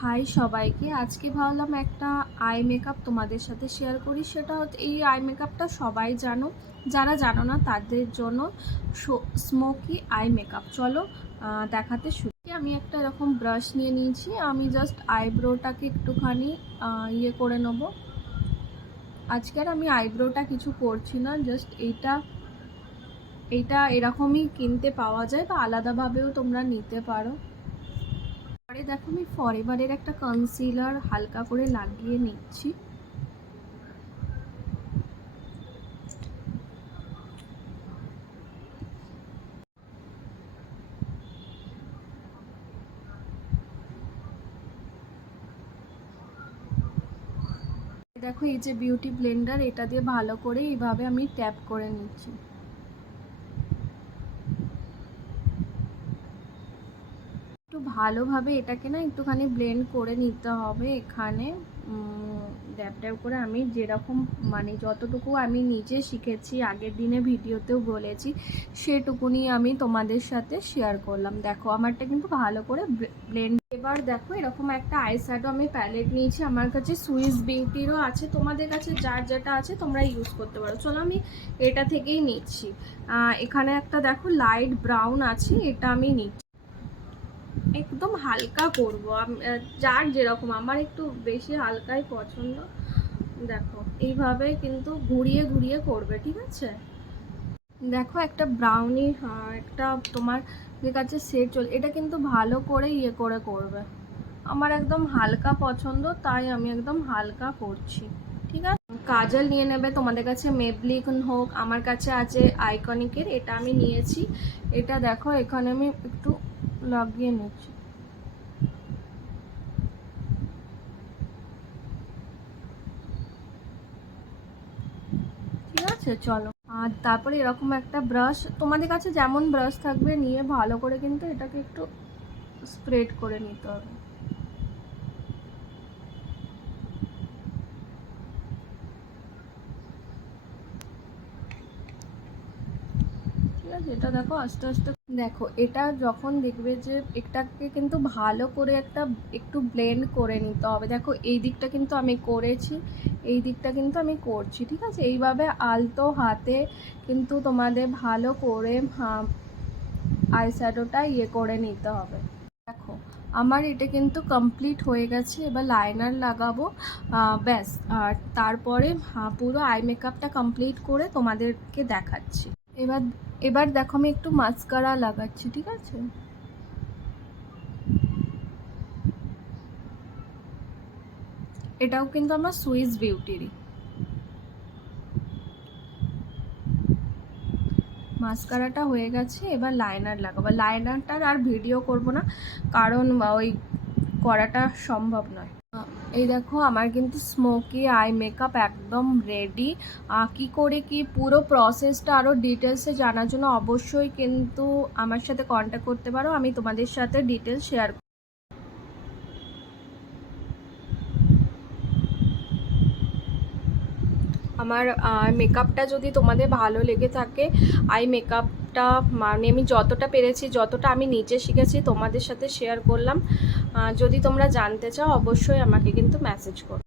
High সবাইকে, আজকে ভাবলাম একটা আই মেকআপ তোমাদের সাথে শেয়ার করি। সেটা হচ্ছে এই আই মেকআপটা সবাই জানো, যারা জানো না তাদের জন্য স্মোকি আই মেকআপ। চলো দেখাতে শুরু। আমি একটা এরকম ব্রাশ নিয়ে নিয়েছি, আমি জাস্ট আইব্রোটাকে একটুখানি করে নেব। আজকের আমি আইব্রোটা কিছু করছি না, জাস্ট এইটা এরকমই কিনতে পাওয়া যায় বা আলাদাভাবেও তোমরা নিতে পারো। পরে দেখো আমি ফরএভারের একটা কনসিলার হালকা করে লাগিয়ে নিচ্ছি। দেখো এই যে বিউটি ব্লেন্ডার, এটা দিয়ে ভালো করে এইভাবে আমি ট্যাপ করে নিচ্ছি। একটু ভালোভাবে এটাকে না একটুখানি ব্লেন্ড করে নিতে হবে। এখানে ড্যাব ড্যাব করে আমি যেরকম মানে যতটুকু আমি নিজে শিখেছি, আগের দিনে ভিডিওতেও বলেছি, সেটুকুনি আমি তোমাদের সাথে শেয়ার করলাম। দেখো আমারটা কিন্তু ভালো করে ব্লেন্ড। এবার দেখো এরকম একটা আই শ্যাডো আমি প্যালেট নিয়েছি, আমার কাছে সুইস বিউটিরও আছে, তোমাদের কাছে যার যেটা আছে তোমরা ইউজ করতে পারো। চলো আমি এটা থেকেই নিচ্ছি। এখানে একটা দেখো লাইট ব্রাউন আছে, এটা আমি নিচ্ছি। একদম হালকা করব, যার যেরকম, আমার একটু বেশি হালকাই পছন্দ। দেখো এইভাবে কিন্তু ঘুরিয়ে ঘুরিয়ে করবে, ঠিক আছে? দেখো একটা ব্রাউনি, একটা তোমার যে কাছে সেট চল, এটা কিন্তু ভালো করে করে করবে। আমার একদম হালকা পছন্দ, তাই আমি একদম হালকা করছি, ঠিক আছে? কাজল নিয়ে নেবে, তোমাদের কাছে মেবলিন হোক, আমার কাছে আছে আইকনিকের, এটা আমি নিয়েছি। এটা দেখো এখানে আমি একটু লাগিয়ে নিচ্ছি। ঠিক আছে, চলো। আর তারপরে এরকম একটা ব্রাশ, তোমাদের কাছে যেমন ব্রাশ থাকবে নিয়ে ভালো করে কিন্তু এটাকে একটু স্প্রেড করে নিতে হবে। ঠিক আছে, এটা দেখো আস্তে আস্তে দেখো, এটা যখন দেখবে যে এটাকে কিন্তু ভালো করে একটু ব্লেন্ড করে নিতে হবে। দেখো এই দিকটা কিন্তু আমি করেছি, এই দিকটা কিন্তু আমি করছি, ঠিক আছে? এইভাবে আলতো হাতে কিন্তু তোমাদের ভালো করে আই শ্যাডোটা করে নিতে হবে। দেখো আমার এটা কিন্তু কমপ্লিট হয়ে গেছে, এবার লাইনার লাগাবো, ব্যাস। আর তারপরে পুরো আই মেকআপটা কমপ্লিট করে তোমাদেরকে দেখাচ্ছি। এবার এবার দেখো আমি একটু মাস্কারা লাগাচ্ছি, ঠিক আছে? এটাও কিন্তু আমার সুইস বিউটিরই। মাস্কারাটা হয়ে গেছে, এবার লাইনার লাগাবো। লাইনারটার আর ভিডিও করব না, কারণ ওই করাটা সম্ভব নয়। এই দেখো আমার কিন্তু স্মোকি আই মেকআপ একদম রেডি। কি করে কি পুরো প্রসেসটা আরও ডিটেলসে জানার জন্য অবশ্যই কিন্তু আমার সাথে কন্ট্যাক্ট করতে পারো, আমি তোমাদের সাথে ডিটেলস শেয়ার। আমার মেকআপটা যদি তোমাদের ভালো লেগে থাকে, আই মেকআপটা মানে আমি যতটা পেরেছি, যতটা আমি নিজে শিখেছি তোমাদের সাথে শেয়ার করলাম। যদি তোমরা জানতে চাও অবশ্যই আমাকে কিন্তু মেসেজ করো।